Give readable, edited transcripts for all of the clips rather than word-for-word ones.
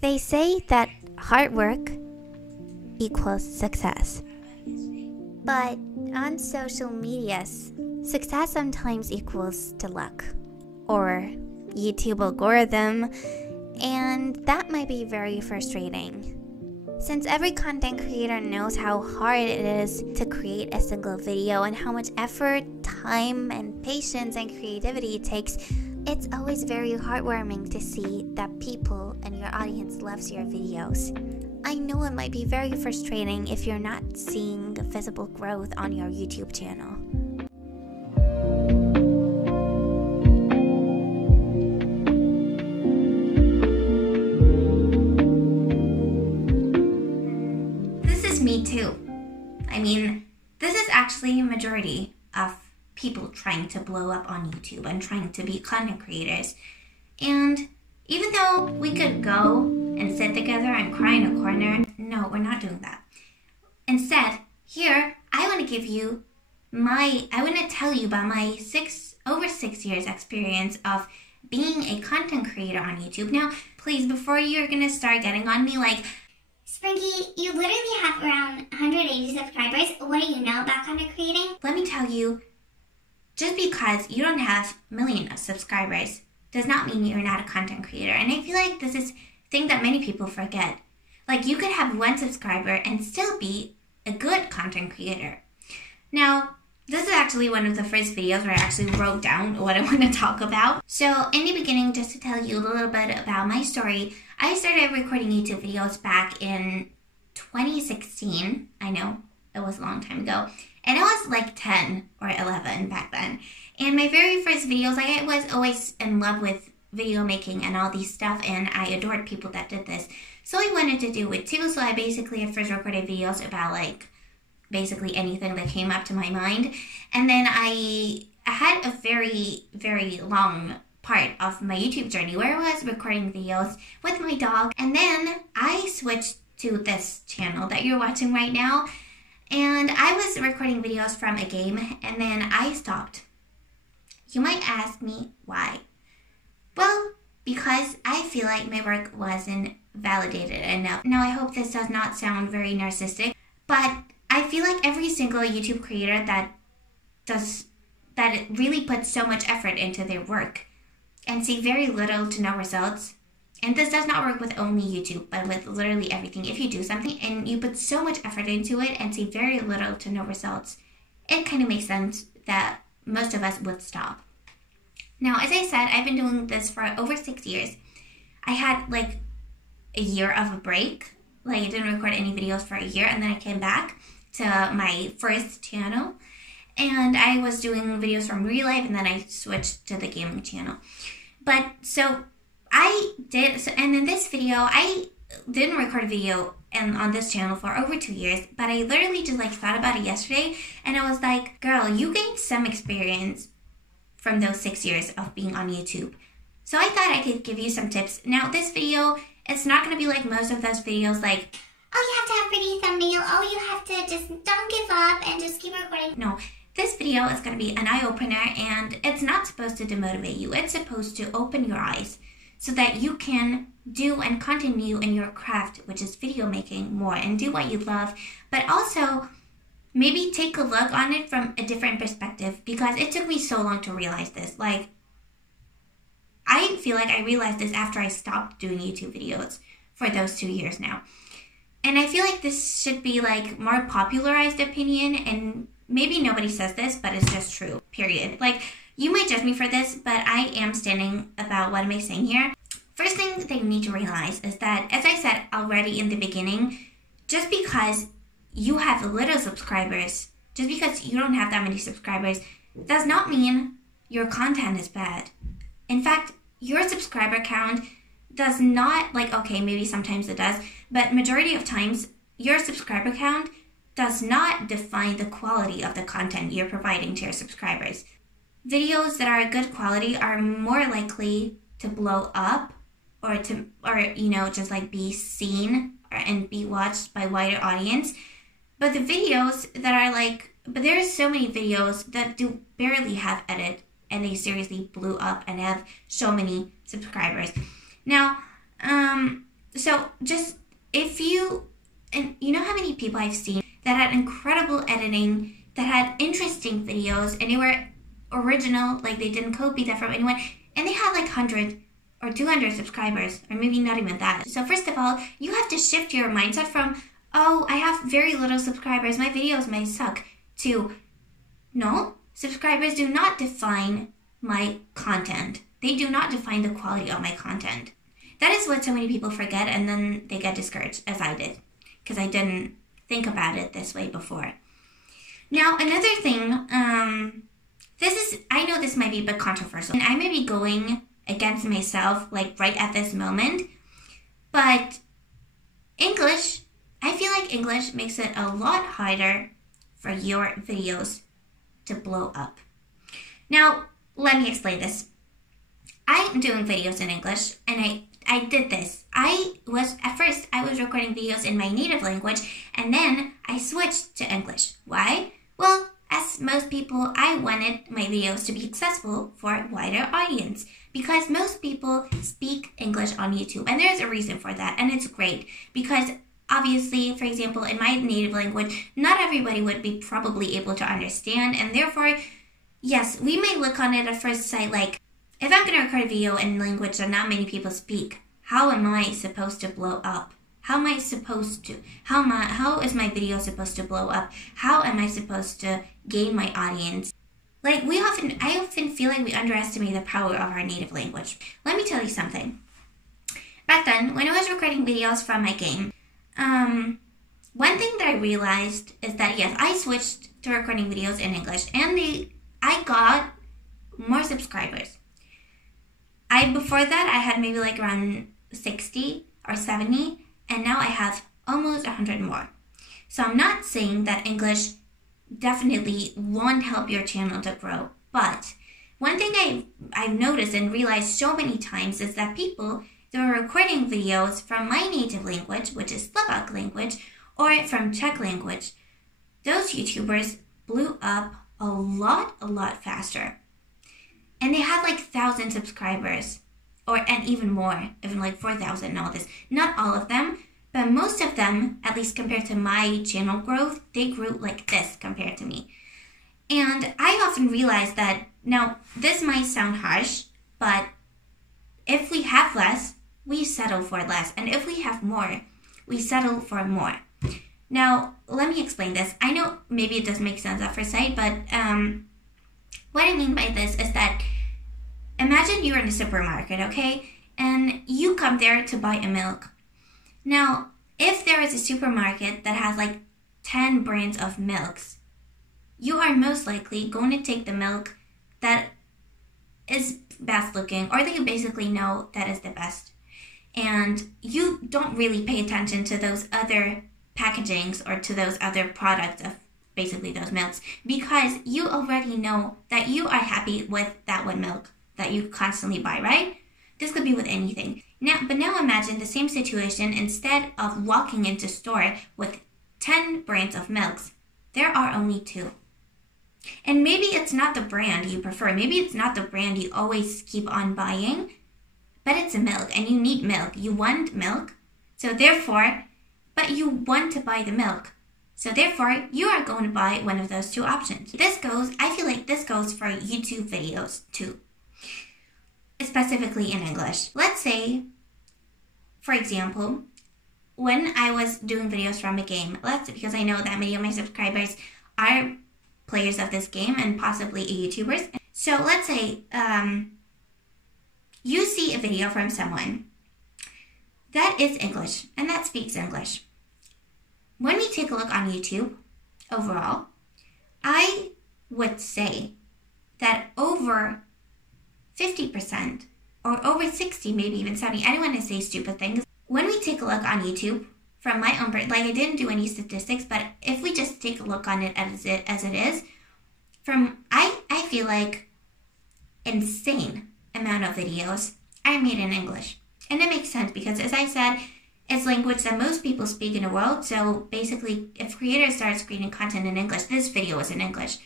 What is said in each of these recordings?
They say that hard work equals success. But on social medias, success sometimes equals to luck or YouTube algorithm, and that might be very frustrating. Since every content creator knows how hard it is to create a single video and how much effort, time, and patience and creativity it takes, it's always very heartwarming to see that people and your audience loves your videos. I know it might be very frustrating if you're not seeing visible growth on your YouTube channel. This is me too. I mean, this is actually a majority of people trying to blow up on YouTube and trying to be content creators. And even though we could go and sit together and cry in a corner, no, we're not doing that. Instead, here, I want to tell you about my over 6 years experience of being a content creator on YouTube. Now, please, before you're gonna start getting on me like, Springy, you literally have around 180 subscribers. What do you know about content creating? let me tell you, just because you don't have millions of subscribers does not mean you're not a content creator. And I feel like this is a thing that many people forget. Like, you could have 1 subscriber and still be a good content creator. Now, this is actually one of the first videos where I actually wrote down what I want to talk about. So in the beginning, just to tell you a little bit about my story, I started recording YouTube videos back in 2016. I know, it was a long time ago. And I was like 10 or 11 back then. And my very first videos, I was always in love with video making and all these stuff, and I adored people that did this. So I wanted to do it too. So I basically at first recorded videos about like basically anything that came up to my mind. And then I had a very, very long part of my YouTube journey where I was recording videos with my dog. And then I switched to this channel that you're watching right now. And I was recording videos from a game, and then I stopped. You might ask me why. Well, because I feel like my work wasn't validated enough. Now, I hope this does not sound very narcissistic, but I feel like every single YouTube creator that really puts so much effort into their work and see very little to no results. And this does not work with only YouTube, but with literally everything. If you do something and you put so much effort into it and see very little to no results, it kind of makes sense that most of us would stop. Now, as I said, I've been doing this for over 6 years. I had like a year of a break. Like, I didn't record any videos for a year, and then I came back to my first channel. And I was doing videos from real life, and then I switched to the gaming channel. But so I did, and in this video, I didn't record a video on this channel for over 2 years, but I literally just like thought about it yesterday, and I was like, girl, you gained some experience from those 6 years of being on YouTube. So I thought I could give you some tips. Now, this video, it's not going to be like most of those videos, like, Oh, you have to have pretty thumbnail. Oh, you have to just don't give up and just keep recording. no. This video is going to be an eye-opener, and it's not supposed to demotivate you. It's supposed to open your eyes so that you can do and continue in your craft, which is video making, more and do what you love, but also maybe take a look on it from a different perspective, because it took me so long to realize this. Like, I feel like I realized this after I stopped doing YouTube videos for those 2 years now. And I feel like this should be like more popularized opinion, and maybe nobody says this, but it's just true, period. Like, you might judge me for this, but I am standing about what am I saying here. First thing that you need to realize is that, as I said already in the beginning, just because you have little subscribers, just because you don't have that many subscribers, does not mean your content is bad. In fact, your subscriber count does not, like, okay, maybe sometimes it does, but majority of times, your subscriber count does not define the quality of the content you're providing to your subscribers. Videos that are good quality are more likely to blow up or just like be seen and be watched by a wider audience. But the videos that are like, but there's so many videos that do barely have edit and they seriously blew up and have so many subscribers. Now, So just if you, and you know how many people I've seen that had incredible editing, that had interesting videos, and they were original, like they didn't copy that from anyone, and they had like 100 or 200 subscribers, or maybe not even that. So first of all, you have to shift your mindset from, oh, I have very little subscribers, my videos may suck, to, no, subscribers do not define my content. They do not define the quality of my content. That is what so many people forget, and then they get discouraged, as I did, because I didn't think about it this way before. Now, another thing, I know this might be a bit controversial, and I may be going against myself, like right at this moment, but English, I feel like English makes it a lot harder for your videos to blow up. Now, let me explain this. I'm doing videos in English, and I did this. At first, I was recording videos in my native language, and then I switched to English. Why? Well, as most people, I wanted my videos to be accessible for a wider audience, because most people speak English on YouTube, and there's a reason for that, and it's great, because obviously, for example, in my native language, not everybody would be probably able to understand, and therefore, yes, we may look on it at first sight like, if I'm going to record a video in language that not many people speak, how am I supposed to blow up? How am I supposed to? How is my video supposed to blow up? How am I supposed to gain my audience? Like I often feel like we underestimate the power of our native language. Let me tell you something. Back then, when I was recording videos from my game, one thing that I realized is that yes, I switched to recording videos in English, and I got more subscribers. Before that, I had maybe like around 60 or 70, and now I have almost 100 more. So I'm not saying that English definitely won't help your channel to grow, but one thing I've noticed and realized so many times is that people that are recording videos from my native language, which is Slovak language, or from Czech language, those YouTubers blew up a lot faster. And they had like 1,000 subscribers, and even more, even like 4,000 and all this. Not all of them, but most of them, at least compared to my channel growth, they grew like this compared to me. And I often realize that, now this might sound harsh, but if we have less, we settle for less. And if we have more, we settle for more. Now, let me explain this. I know maybe it doesn't make sense at first sight, but what I mean by this is that imagine you're in a supermarket, okay? And you come there to buy a milk. Now, if there is a supermarket that has like 10 brands of milks, you are most likely going to take the milk that is best looking, or that you basically know that is the best. And you don't really pay attention to those other packagings or to those other products of basically those milks, because you already know that you are happy with that one milk that you constantly buy, right? This could be with anything. Now imagine the same situation. Instead of walking into a store with 10 brands of milks, there are only 2. And maybe it's not the brand you prefer. Maybe it's not the brand you always keep on buying, but it's a milk and you need milk. You want milk. So therefore, but you want to buy the milk. So therefore, you are going to buy one of those 2 options. I feel like this goes for YouTube videos too, specifically in English. Let's say, for example, when I was doing videos from a game, because I know that many of my subscribers are players of this game and possibly YouTubers. So let's say you see a video from someone that is English and that speaks English. When we take a look on YouTube, overall, I would say that over 50% or over 60, maybe even 70, I don't want to say stupid things. When we take a look on YouTube, from my own, like I didn't do any statistics, but if we just take a look on it as it is, I feel like insane amount of videos are made in English. And it makes sense because, as I said, it's language that most people speak in the world. So basically, if creators start creating content in English, this video is in English.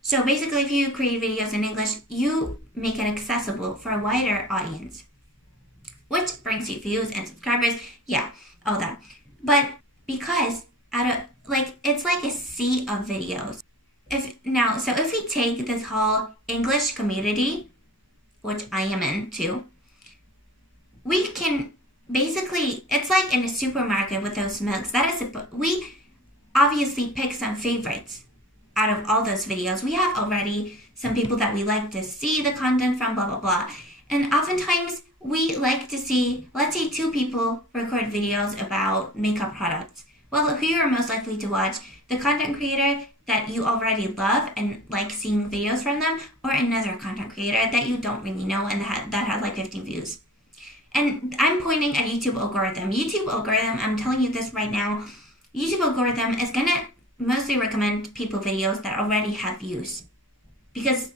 So basically, if you create videos in English, you make it accessible for a wider audience. Which brings you views and subscribers. Yeah, all that. But because it's like a sea of videos. If we take this whole English community, which I am in too, we can basically, it's like in a supermarket with those milks. We obviously pick some favorites out of all those videos. We have already some people that we like to see the content from, blah, blah, blah. And oftentimes we like to see, let's say 2 people record videos about makeup products. Well, who you're most likely to watch, the content creator that you already love and like seeing videos from them, or another content creator that you don't really know and that has like 15 views. And I'm pointing at YouTube algorithm. YouTube algorithm, I'm telling you this right now, YouTube algorithm is going to mostly recommend people videos that already have views. Because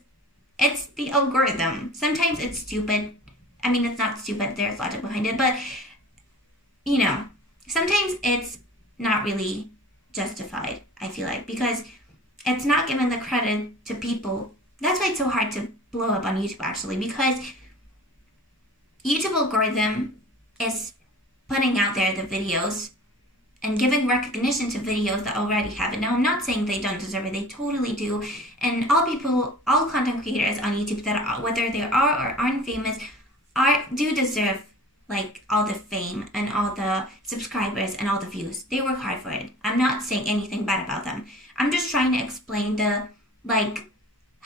it's the algorithm. Sometimes it's stupid. I mean, it's not stupid. There's logic behind it. But, sometimes it's not really justified, I feel like. Because it's not given the credit to people. That's why it's so hard to blow up on YouTube, actually. Because YouTube algorithm is putting out there the videos and giving recognition to videos that already have it. Now, I'm not saying they don't deserve it. They totally do. And all content creators on YouTube that are, whether they are or aren't famous, do deserve like all the fame and all the subscribers and all the views. They work hard for it. I'm not saying anything bad about them. I'm just trying to explain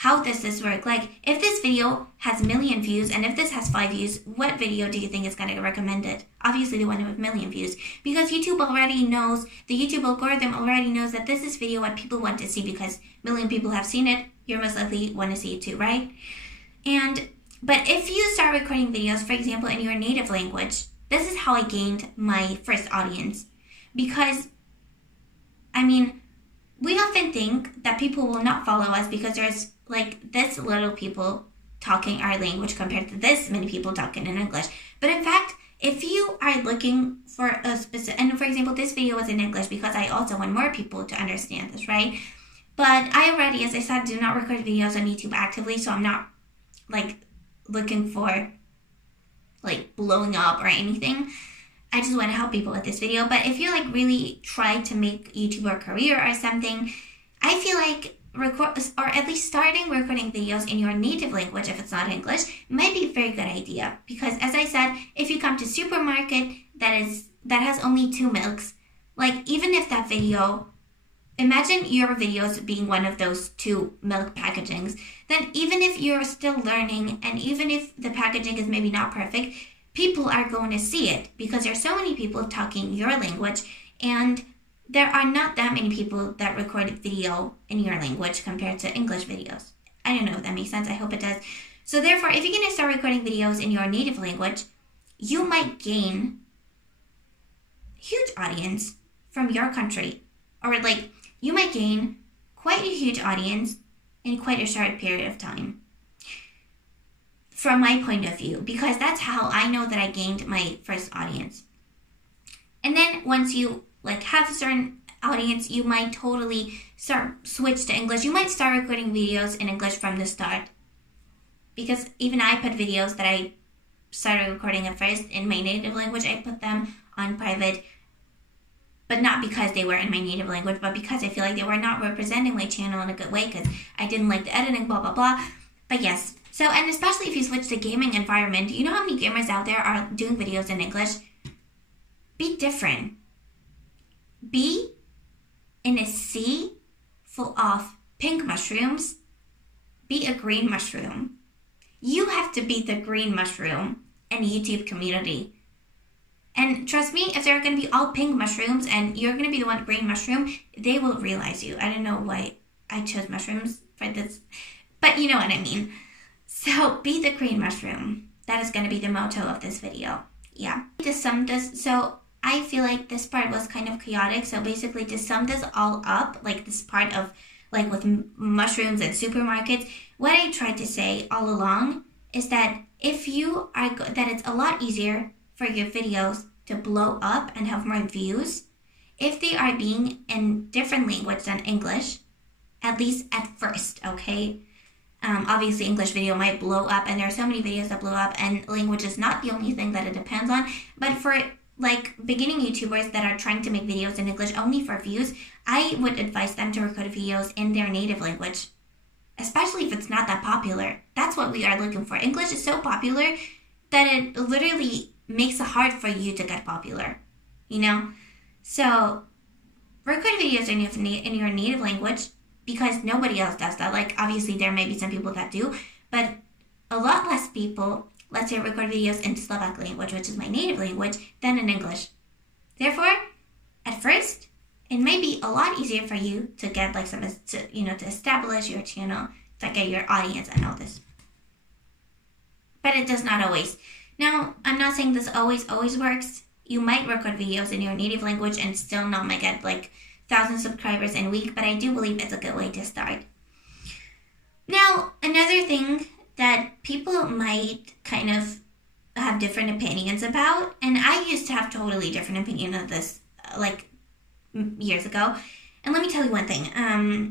how does this work? Like, if this video has 1 million views and if this has 5 views, what video do you think is going to get recommended? Obviously the one with 1 million views. Because YouTube already knows, the YouTube algorithm already knows that this is video what people want to see because 1 million people have seen it. You're most likely want to see it too, right? But if you start recording videos, for example, in your native language, this is how I gained my first audience. Because, we often think that people will not follow us because there's like this little people talking our language compared to this many people talking in English. But in fact, if you are looking for a specific, and for example, this video was in English because I also want more people to understand this, right? But I already, as I said, do not record videos on YouTube actively, so I'm not like looking for like blowing up or anything. I just want to help people with this video. But if you like really try to make YouTube a career or something, I feel like record, or at least starting recording videos in your native language, if it's not English, might be a very good idea. Because as I said, if you come to supermarket that has only 2 milks, like even if that video, imagine your videos being one of those 2 milk packagings, then even if you're still learning and even if the packaging is maybe not perfect, people are going to see it because there's so many people talking your language and there are not that many people that record video in your language compared to English videos. I don't know if that makes sense. I hope it does. So therefore, if you're going to start recording videos in your native language, you might gain huge audience from your country. Or like, you might gain quite a huge audience in quite a short period of time. From my point of view, because that's how I know that I gained my first audience. And then once you like have a certain audience, you might totally switch to English. You might start recording videos in English from the start. Because even I put videos that I started recording at first in my native language, I put them on private. But not because they were in my native language, but because I feel like they were not representing my channel in a good way because I didn't like the editing, blah, blah, blah. But yes. So, and especially if you switch to gaming environment, you know how many gamers out there are doing videos in English? Be different. Be in a sea full of pink mushrooms. Be a green mushroom. You have to be the green mushroom in YouTube community. And trust me, if they're going to be all pink mushrooms and you're going to be the one green mushroom, they will realize you. I don't know why I chose mushrooms for this, but you know what I mean. So be the green mushroom. That is going to be the motto of this video. Yeah. To sum this, so I feel like this part was kind of chaotic. So basically to sum this all up, like this part of like with mushrooms and supermarkets, what I tried to say all along is that if you are, that it's a lot easier for your videos to blow up and have more views if they are being in different language than English, at least at first, okay? Obviously, English video might blow up, and there are so many videos that blow up, and language is not the only thing that it depends on. But for like beginning YouTubers that are trying to make videos in English only for views, I would advise them to record videos in their native language, especially if it's not that popular. That's what we are looking for. English is so popular that it literally makes it hard for you to get popular, you know? So record videos in your native language, because nobody else does that. Like, obviously, there may be some people that do, but a lot less people, let's say, record videos in Slovak language, which is my native language, than in English. Therefore, at first, it may be a lot easier for you to get like to establish your channel, to get your audience and all this. But it does not always. Now, I'm not saying this always works. You might record videos in your native language and still not might get like 1,000 subscribers in a week, but I do believe it's a good way to start. Now, another thing that people might kind of have different opinions about, and I used to have totally different opinion of this like years ago. And let me tell you one thing.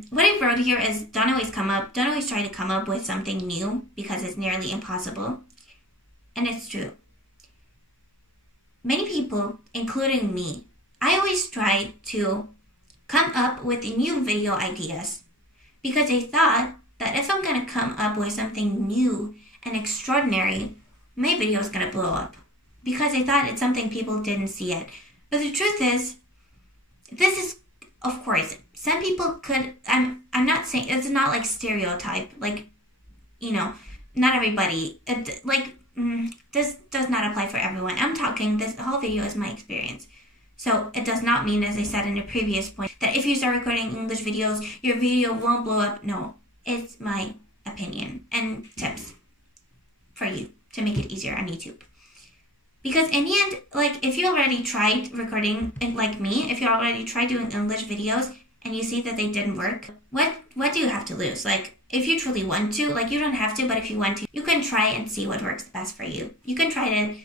What I wrote here is don't always try to come up with something new, because it's nearly impossible. And it's true. Many people, including me, I always try to come up with new video ideas, because I thought that if I'm going to come up with something new and extraordinary, my video is going to blow up, because I thought it's something people didn't see it. But the truth is, this is, of course, some people could, I'm not saying, it's not like stereotype, like, you know, not everybody, this does not apply for everyone. I'm talking, this whole video is my experience. So it does not mean, as I said in a previous point, that if you start recording English videos, your video won't blow up. No, it's my opinion and tips for you to make it easier on YouTube. Because in the end, like, if you already tried recording, like me, if you already tried doing English videos and you see that they didn't work, what do you have to lose? Like, if you truly want to, like, you don't have to, but if you want to, you can try and see what works best for you. You can try to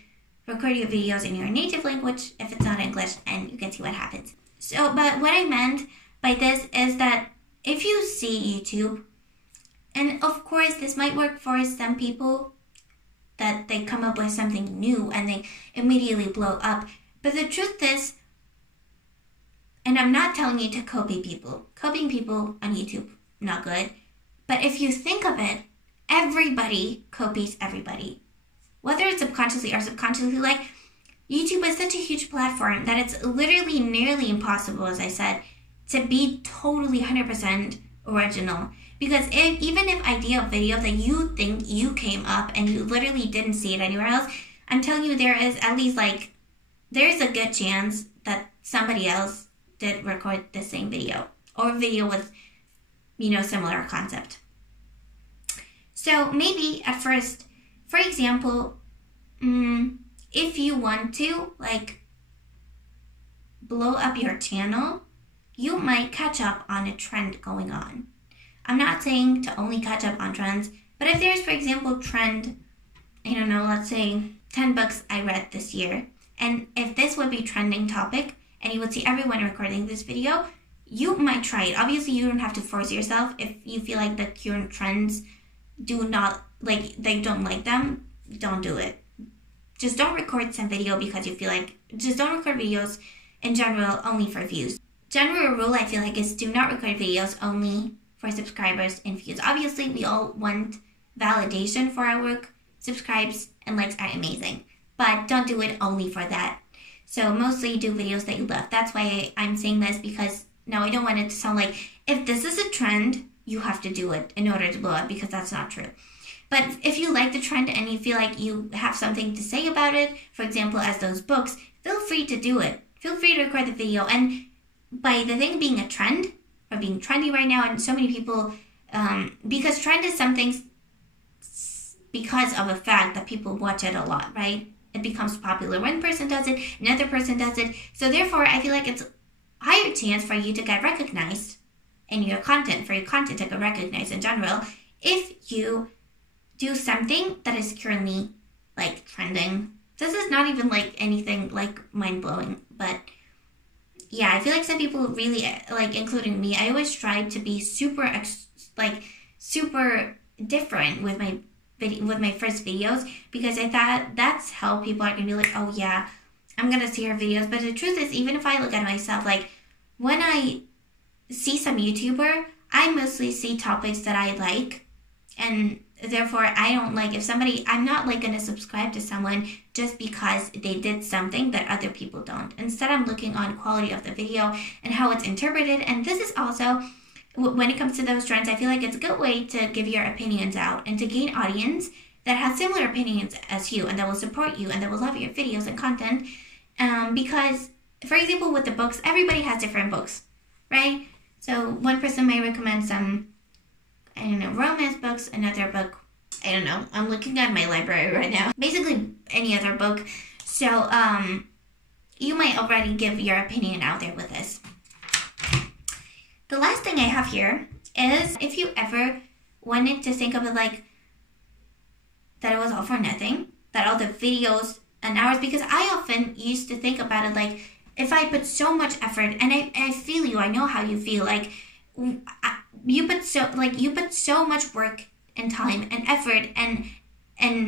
record your videos in your native language if it's not English, and you can see what happens. So, but what I meant by this is that if you see YouTube, and of course this might work for some people, that they come up with something new and they immediately blow up. But the truth is, and I'm not telling you to copying people on YouTube, not good. But if you think of it, everybody copies everybody. Whether it's subconsciously or subconsciously, like, YouTube is such a huge platform that it's literally nearly impossible, as I said, to be totally 100% original. Because even if idea of video that you think you came up and you literally didn't see it anywhere else, I'm telling you, there is at least like, there's a good chance that somebody else did record the same video, or video with, you know, similar concept. So maybe at first, for example, if you want to like blow up your channel, you might catch up on a trend going on. I'm not saying to only catch up on trends, but if there's, for example, trend, I don't know, let's say 10 books I read this year, and if this would be trending topic, and you would see everyone recording this video, you might try it. Obviously, you don't have to force yourself. If you feel like the current trends do not, like, they don't like them, don't do it. Just don't record some video because you feel like, just don't record videos in general only for views. General rule, I feel like, is do not record videos only for subscribers and views. Obviously, we all want validation for our work. Subscribes and likes are amazing, but don't do it only for that. So mostly do videos that you love. That's why I'm saying this, because now I don't want it to sound like if this is a trend, you have to do it in order to blow up, because that's not true. But if you like the trend and you feel like you have something to say about it, for example, as those books, feel free to do it. Feel free to record the video. And by the thing being a trend, or being trendy right now, and so many people, because trend is something because of a fact that people watch it a lot, right? It becomes popular. One person does it, another person does it. So therefore, I feel like it's a higher chance for you to get recognized in your content, for your content to get recognized in general, if you do something that is currently like trending. This is not even like anything like mind-blowing, but yeah, I feel like some people really, like, including me, I always try to be super different with my first videos, because I thought that's how people are gonna be like, oh yeah, I'm gonna see her videos. But the truth is, even if I look at myself, like when I see some YouTuber, I mostly see topics that I like, and therefore I don't like, if somebody, I'm not like gonna subscribe to someone just because they did something that other people don't. Instead, I'm looking on quality of the video and how it's interpreted. And this is also, when it comes to those trends, I feel like it's a good way to give your opinions out and to gain audience that has similar opinions as you and that will support you and that will love your videos and content. Because, for example, with the books, everybody has different books, right? So one person might recommend some, I don't know, romance books, another book, I don't know, I'm looking at my library right now. Basically, any other book. So, you might already give your opinion out there with this. The last thing I have here is, if you ever wanted to think of it like that it was all for nothing, that all the videos and hours, because I often used to think about it like, if I put so much effort, and I feel you, I know how you feel, like you put so much work and time and effort, and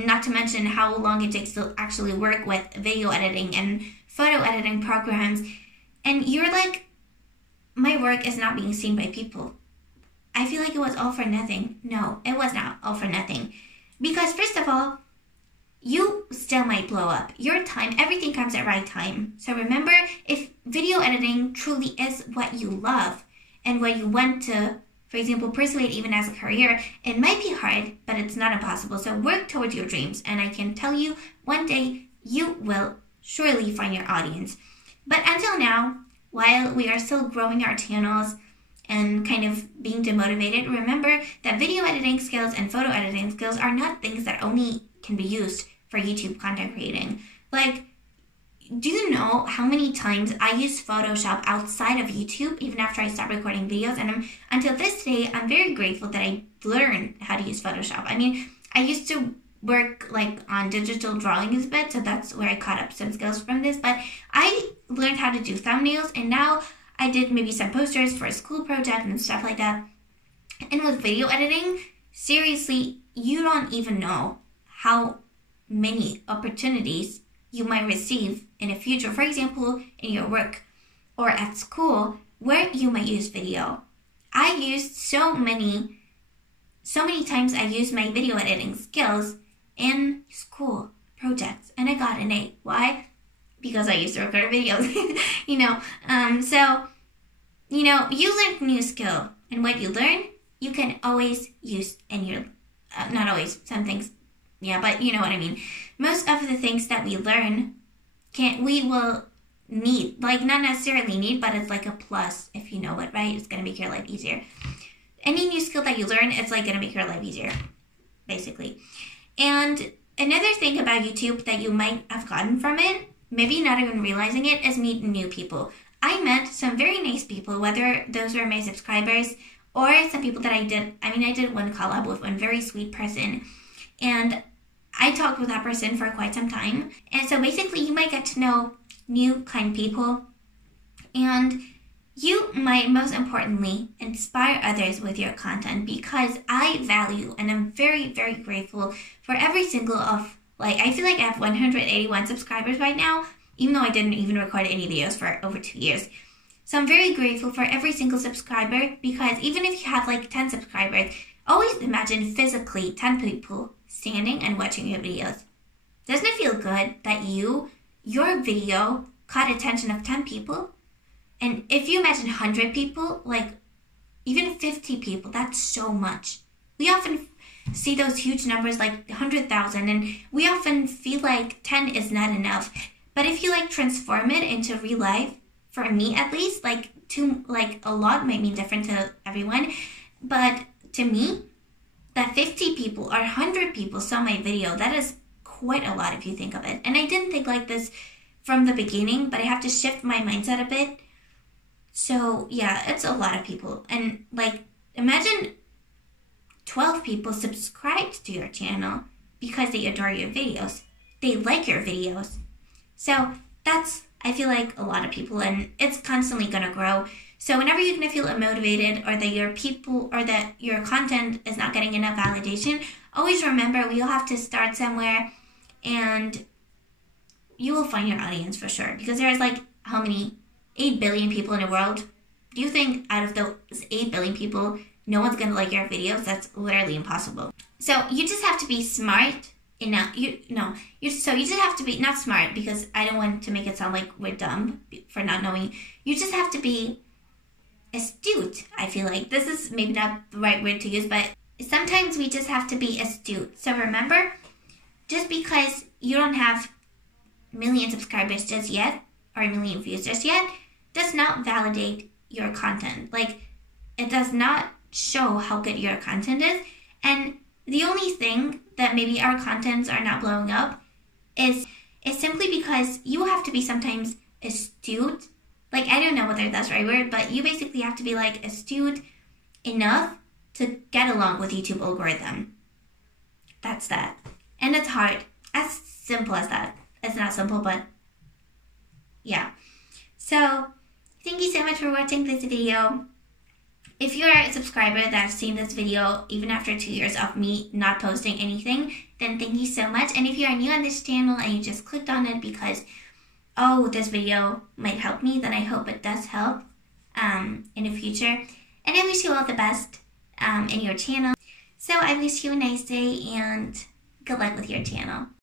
not to mention how long it takes to actually work with video editing and photo editing programs, and you're like, my work is not being seen by people. I feel like it was all for nothing. No, it was not all for nothing. Because first of all, you still might blow up. Your time, everything comes at right time. So remember, if video editing truly is what you love and what you want to, for example, pursue it even as a career, it might be hard, but it's not impossible. So work towards your dreams. And I can tell you, one day you will surely find your audience. But until now, while we are still growing our channels and kind of being demotivated, remember that video editing skills and photo editing skills are not things that only can be used for YouTube content creating. Like, do you know how many times I use Photoshop outside of YouTube, even after I stopped recording videos? And until this day, I'm very grateful that I learned how to use Photoshop. I mean, I used to work like on digital drawings a bit, so that's where I caught up some skills from this, but I learned how to do thumbnails, and now I did maybe some posters for a school project and stuff like that. And with video editing, seriously, you don't even know how many opportunities you might receive in the future, for example, in your work or at school, where you might use video. I used so many times I used my video editing skills in school projects, and I got an A. Why? Because I used to record videos, So, you learn a new skill, and what you learn, you can always use in your, not always, some things, yeah, but you know what I mean. Most of the things that we learn, we will need, like not necessarily need, but it's like a plus if you know it, right? It's going to make your life easier. Any new skill that you learn, it's like going to make your life easier, basically. And another thing about YouTube that you might have gotten from it, maybe not even realizing it, is meeting new people. I met some very nice people, whether those were my subscribers or some people that I did one collab with one very sweet person, and I talked with that person for quite some time. And so basically you might get to know new kind people, and you might most importantly inspire others with your content, because I value and I'm very, very grateful for every single of, like, I feel like I have 181 subscribers right now, even though I didn't even record any videos for over 2 years. So I'm very grateful for every single subscriber, because even if you have like 10 subscribers, always imagine physically 10 people standing and watching your videos. Doesn't it feel good that your video caught attention of 10 people? And if you imagine 100 people, like even 50 people, that's so much. We often see those huge numbers like 100,000, and we often feel like 10 is not enough. But if you like transform it into real life, for me at least, like a lot might mean different to everyone, but to me, that 50 people or 100 people saw my video, that is quite a lot if you think of it. And I didn't think like this from the beginning, but I have to shift my mindset a bit. So yeah, it's a lot of people. And like, imagine 12 people subscribed to your channel because they adore your videos. They like your videos. So that's, I feel like, a lot of people, and it's constantly gonna grow. So whenever you're going to feel unmotivated or that your content is not getting enough validation, always remember we all have to start somewhere, and you will find your audience for sure. Because there's like, how many? 8 billion people in the world. Do you think out of those 8 billion people, no one's going to like your videos? That's literally impossible. So you just have to be smart enough. You just have to be, not smart, because I don't want to make it sound like we're dumb for not knowing. You just have to be astute. I feel like this is maybe not the right word to use, but sometimes we just have to be astute. So remember, just because you don't have a million subscribers just yet, or a million views just yet, does not validate your content. Like, it does not show how good your content is. And the only thing that maybe our contents are not blowing up is simply because you have to be sometimes astute. Like, I don't know whether that's the right word, but you basically have to be like astute enough to get along with YouTube algorithm. That's that. And it's hard. As simple as that. It's not simple, but yeah. So thank you so much for watching this video. If you're a subscriber that's seen this video even after 2 years of me not posting anything, then thank you so much. And if you are new on this channel and you just clicked on it because, oh, this video might help me, then I hope it does help in the future. And I wish you all the best in your channel. So I wish you a nice day and good luck with your channel.